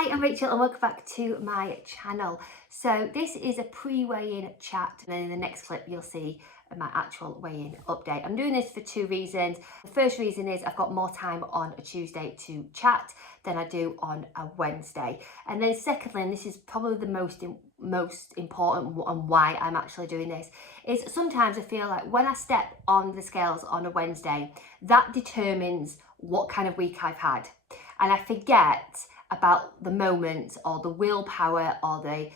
Hi, I'm Rachel and welcome back to my channel. So this is a pre-weigh-in chat, and then in the next clip you'll see my actual weigh-in update. I'm doing this for two reasons. The first reason is I've got more time on a Tuesday to chat than I do on a Wednesday. And then secondly, and this is probably the most important and why I'm actually doing this, is sometimes I feel like when I step on the scales on a Wednesday, that determines what kind of week I've had. And I forget about the moments or the willpower or the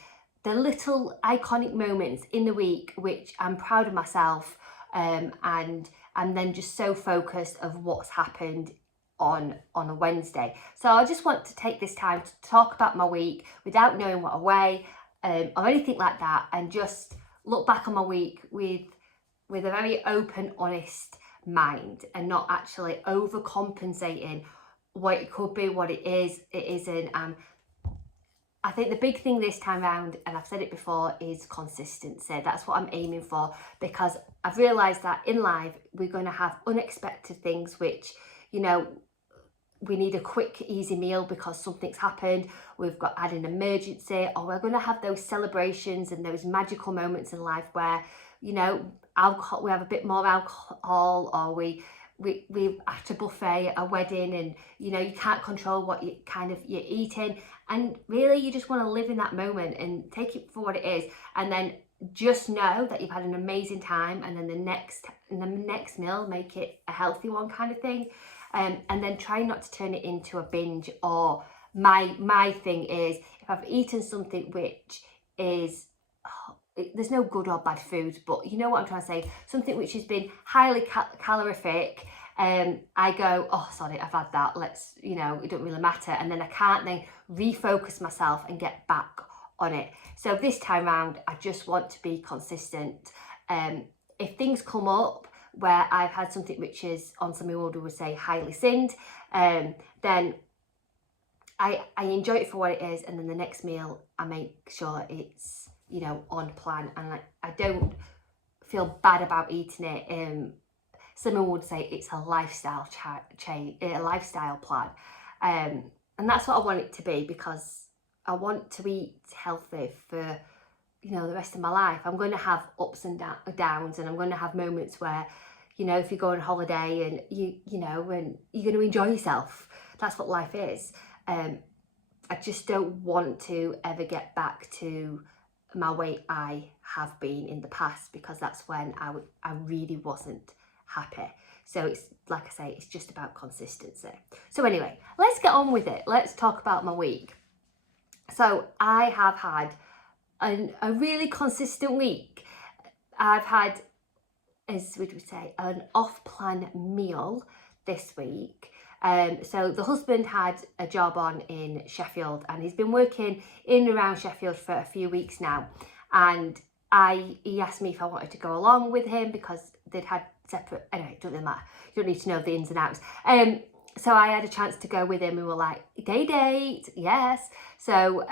little iconic moments in the week which I'm proud of myself, and I'm then just so focused of what's happened on a Wednesday. So I just want to take this time to talk about my week without knowing what I weigh or anything like that, and just look back on my week with a very open, honest mind, and not actually overcompensating what it could be, what it is, it isn't. And I think the big thing this time around, and I've said it before, is consistency. That's what I'm aiming for, because I've realised that in life we're going to have unexpected things which, you know, we need a quick, easy meal because something's happened, we've got had an emergency, or we're going to have those celebrations and those magical moments in life where, you know, alcohol, we have a bit more alcohol, or we at a buffet, a wedding, and you know, you can't control what you're eating, and really you just want to live in that moment and take it for what it is, and then just know that you've had an amazing time, and then the next meal make it a healthy one, kind of thing. And then try not to turn it into a binge. Or my thing is, if I've eaten something which is, there's no good or bad food, but you know what I'm trying to say, something which has been highly calorific, I go, oh sorry, I've had that, let's, you know, it doesn't really matter, and then I can't then refocus myself and get back on it. So this time round I just want to be consistent. If things come up where I've had something which is, on some order would say, highly sinned, then I enjoy it for what it is, and then the next meal I make sure it's, you know, on plan, and I don't feel bad about eating it. Someone would say it's a lifestyle a lifestyle plan, and that's what I want it to be, because I want to eat healthy for, you know, the rest of my life. I'm going to have ups and downs, and I'm going to have moments where, you know, if you go on holiday and you know, and you're going to enjoy yourself. That's what life is. I just don't want to ever get back to my weight I have been in the past, because that's when I really wasn't happy. So it's, like I say, it's just about consistency. So anyway, let's get on with it. Let's talk about my week. So I have had a really consistent week. I've had, as we would say, an off-plan meal this week. So the husband had a job on in Sheffield, and he's been working in and around Sheffield for a few weeks now, and he asked me if I wanted to go along with him because they'd had separate, anyway, it doesn't really matter, you don't need to know the ins and outs. So I had a chance to go with him. We were like, day date, yes. So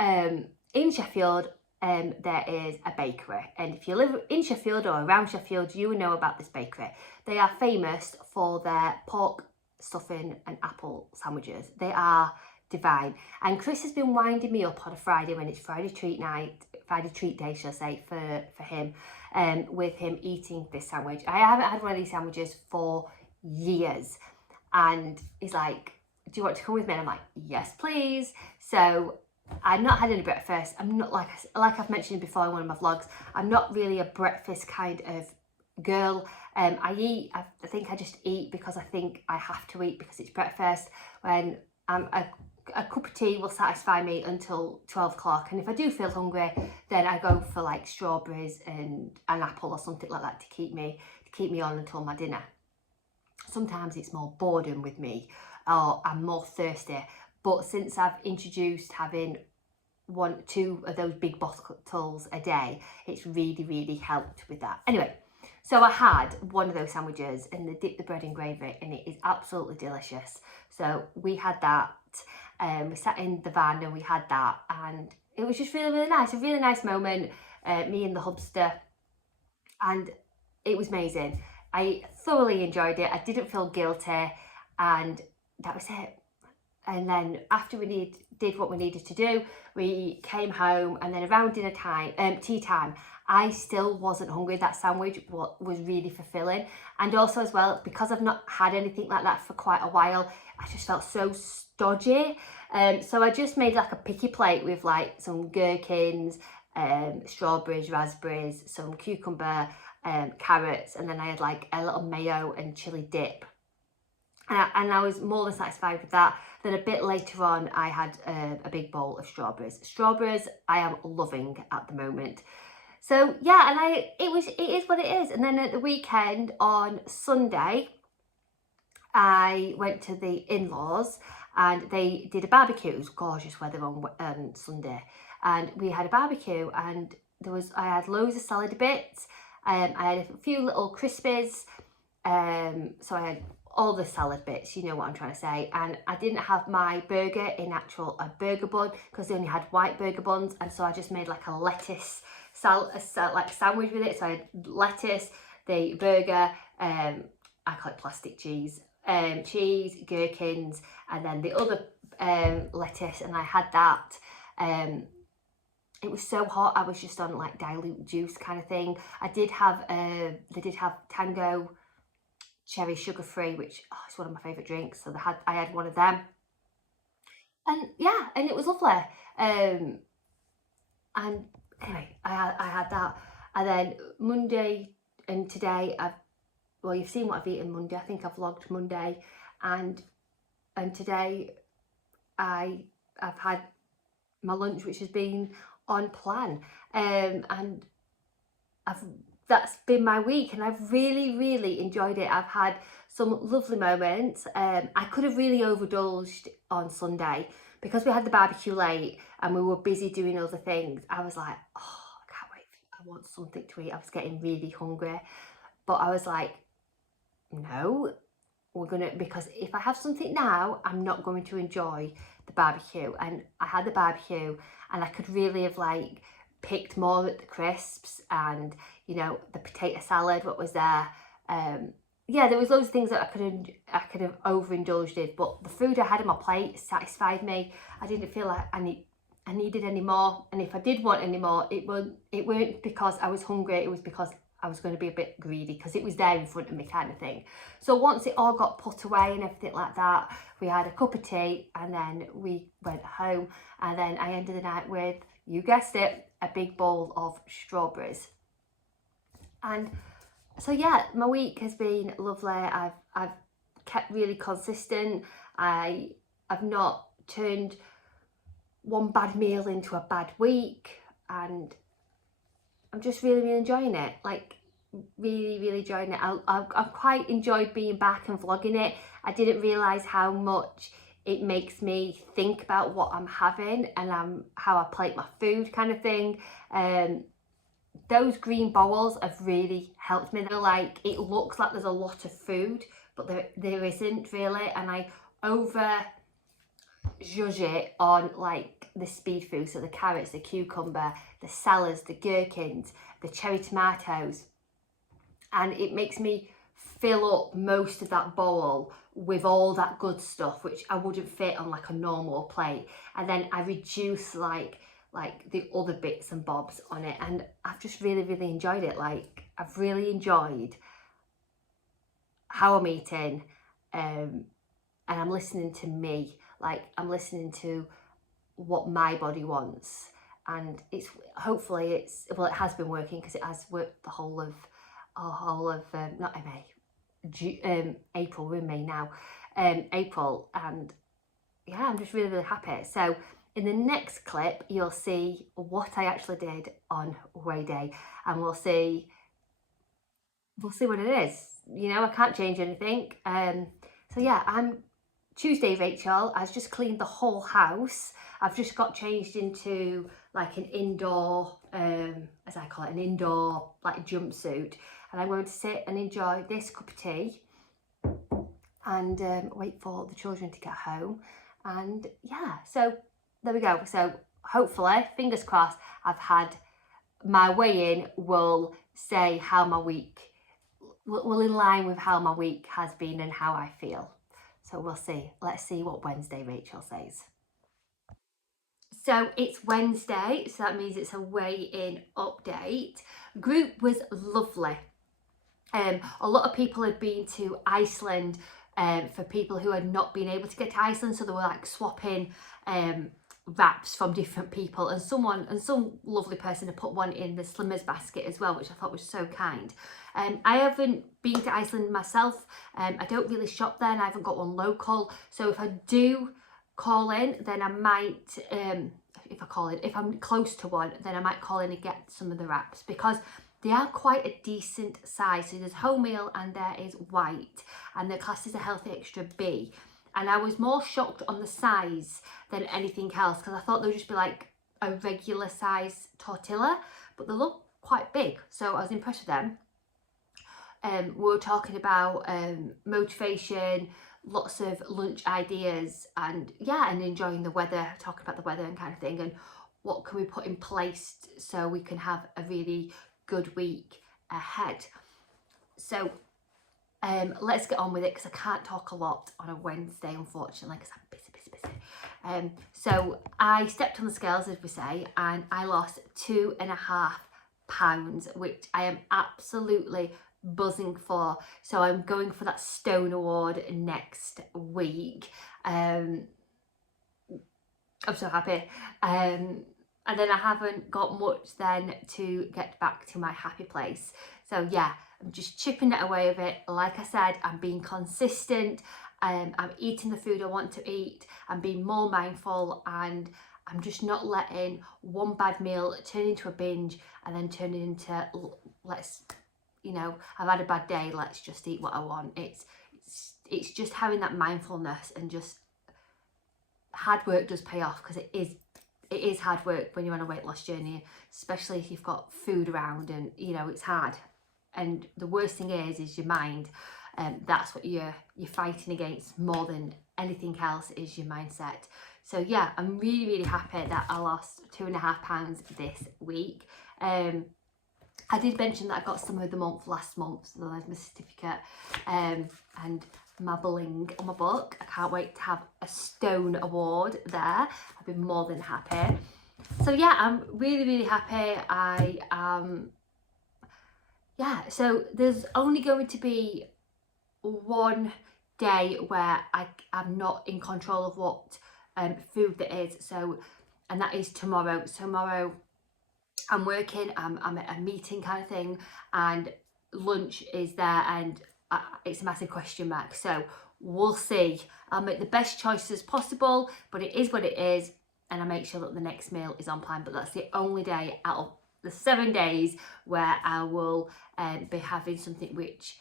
in Sheffield, there is a bakery, and if you live in Sheffield or around Sheffield, you will know about this bakery. They are famous for their pork stuffing and apple sandwiches. They are divine, and Chris has been winding me up on a Friday, when it's Friday treat day, shall I say, for him, with him eating this sandwich. I haven't had one of these sandwiches for years, and he's like, do you want to come with me? And I'm like, yes please. So I've not had any breakfast. I'm not, like I've mentioned before in one of my vlogs, I'm not really a breakfast kind of girl. I think I just eat because I think I have to eat because it's breakfast. When a cup of tea will satisfy me until 12 o'clock, and if I do feel hungry, then I go for like strawberries and an apple or something like that to keep me on until my dinner. Sometimes it's more boredom with me, or I'm more thirsty. But since I've introduced having two of those big bottles a day, it's really helped with that. Anyway, so I had one of those sandwiches, and they dip the bread in gravy, and it is absolutely delicious. So we had that, we sat in the van and we had that, and it was just really nice, a really nice moment, me and the hubster, and it was amazing. I thoroughly enjoyed it. I didn't feel guilty, and that was it. And then after we did what we needed to do, we came home, and then around tea time, I still wasn't hungry. That sandwich was really fulfilling. And also as well, because I've not had anything like that for quite a while, I just felt so stodgy. So I just made like a picky plate with like some gherkins, strawberries, raspberries, some cucumber, carrots, and then I had like a little mayo and chili dip. And I was more than satisfied with that. Then a bit later on, I had a big bowl of strawberries. Strawberries I am loving at the moment. So yeah, and it is what it is. And then at the weekend on Sunday, I went to the in-laws and they did a barbecue. It was gorgeous weather on Sunday, and we had a barbecue, and I had loads of salad bits. I had a few little crispies. So I had all the salad bits, you know what I'm trying to say. And I didn't have my burger in a burger bun because they only had white burger buns, and so I just made like a lettuce like sandwich with it. So I had lettuce, the burger, I call it plastic cheese, gherkins, and then the other lettuce, and I had that. It was so hot, I was just on like dilute juice kind of thing. They did have Tango cherry sugar-free, which is one of my favourite drinks. So I had one of them. And yeah, and it was lovely. And anyway, I had that. And then Monday and today, well, you've seen what I've eaten Monday. I think I've vlogged Monday. And today I've had my lunch, which has been on plan. And that's been my week, and I've really enjoyed it. I've had some lovely moments. I could have really overindulged on Sunday because we had the barbecue late and we were busy doing other things. I was like, oh, I can't wait. I want something to eat. I was getting really hungry, but I was like, no, because if I have something now, I'm not going to enjoy the barbecue. And I had the barbecue, and I could really have like picked more at the crisps and, you know, the potato salad, what was there. Yeah, there was loads of things that I could have overindulged in, but the food I had on my plate satisfied me. I didn't feel like I needed any more, and if I did want any more, it weren't because I was hungry, it was because I was going to be a bit greedy because it was there in front of me kind of thing. So once it all got put away and everything like that, we had a cup of tea, and then we went home, and then I ended the night with, you guessed it, a big bowl of strawberries. And so yeah, my week has been lovely. I've kept really consistent. I've not turned one bad meal into a bad week, and I'm just really enjoying it. Like really enjoying it. I've quite enjoyed being back and vlogging it. I didn't realise how much it makes me think about what I'm having and how I plate my food kind of thing. Those green bowls have really helped me. They're like, it looks like there's a lot of food, but there isn't really, and I over judge it on like the speed food, so the carrots, the cucumber, the salads, the gherkins, the cherry tomatoes, and it makes me fill up most of that bowl with all that good stuff which I wouldn't fit on like a normal plate, and then I reduce like the other bits and bobs on it, and I've just really enjoyed it. Like I've really enjoyed how I'm eating, and I'm listening to me. Like I'm listening to what my body wants, and it has been working, because it has worked the whole of not May, April. We're in May now, April, and yeah, I'm just really happy. So in the next clip, you'll see what I actually did on weigh day, and we'll see what it is. You know, I can't change anything. So yeah, I'm Tuesday, Rachel. I've just cleaned the whole house. I've just got changed into like an indoor, as I call it, an indoor like jumpsuit, and I'm going to sit and enjoy this cup of tea and wait for the children to get home. And yeah, so there we go. So hopefully, fingers crossed, my weigh-in will say how my week will in line with how my week has been and how I feel. So we'll see. Let's see what Wednesday Rachel says. So it's Wednesday, so that means it's a weigh-in update. Group was lovely. A lot of people had been to Iceland for people who had not been able to get to Iceland, so they were like swapping wraps from different people, and some lovely person had put one in the slimmers basket as well, which I thought was so kind. I haven't been to Iceland myself. I don't really shop there, and I haven't got one local, so if I do call in, then I might if I'm close to one, then I might call in and get some of the wraps, because they are quite a decent size. So there's wholemeal and there is white, and they're classed as a healthy extra B. And I was more shocked on the size than anything else, because I thought they would just be like a regular size tortilla, but they look quite big, so I was impressed with them. We were talking about motivation, lots of lunch ideas, and yeah, and enjoying the weather, talking about the weather and kind of thing, and what can we put in place so we can have a really good week ahead. So let's get on with it, because I can't talk a lot on a Wednesday, unfortunately, because I'm busy. So I stepped on the scales, as we say, and I lost 2.5 pounds, which I am absolutely buzzing for. So I'm going for that Stone Award next week. I'm so happy. And then I haven't got much then to get back to my happy place. So yeah, I'm just chipping it away with it. Like I said, I'm being consistent. I'm eating the food I want to eat. I'm being more mindful, and I'm just not letting one bad meal turn into a binge and then turn it into, I've had a bad day, let's just eat what I want. It's just having that mindfulness, and just hard work does pay off, because it is hard work when you're on a weight loss journey, especially if you've got food around, and it's hard. And the worst thing is your mind. That's what you're fighting against more than anything else, is your mindset. So yeah, I'm really, really happy that I lost 2.5 pounds this week. I did mention that I got Summer of the Month last month, so there's my certificate and my bling on my book. I can't wait to have a Stone Award there. I've been more than happy. So yeah, I'm really, really happy. So there's only going to be one day where I'm not in control of what food that is, and that is tomorrow. Tomorrow I'm working, I'm at a meeting kind of thing, and lunch is there, and it's a massive question mark. So we'll see. I'll make the best choices possible, but it is what it is, and I make sure that the next meal is on plan. But that's the only day out of the 7 days where I will be having something which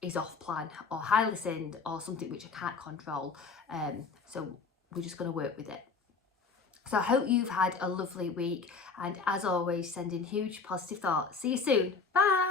is off plan or highly sinned, or something which I can't control. So we're just going to work with it. So I hope you've had a lovely week, and as always, sending huge positive thoughts. See you soon. Bye.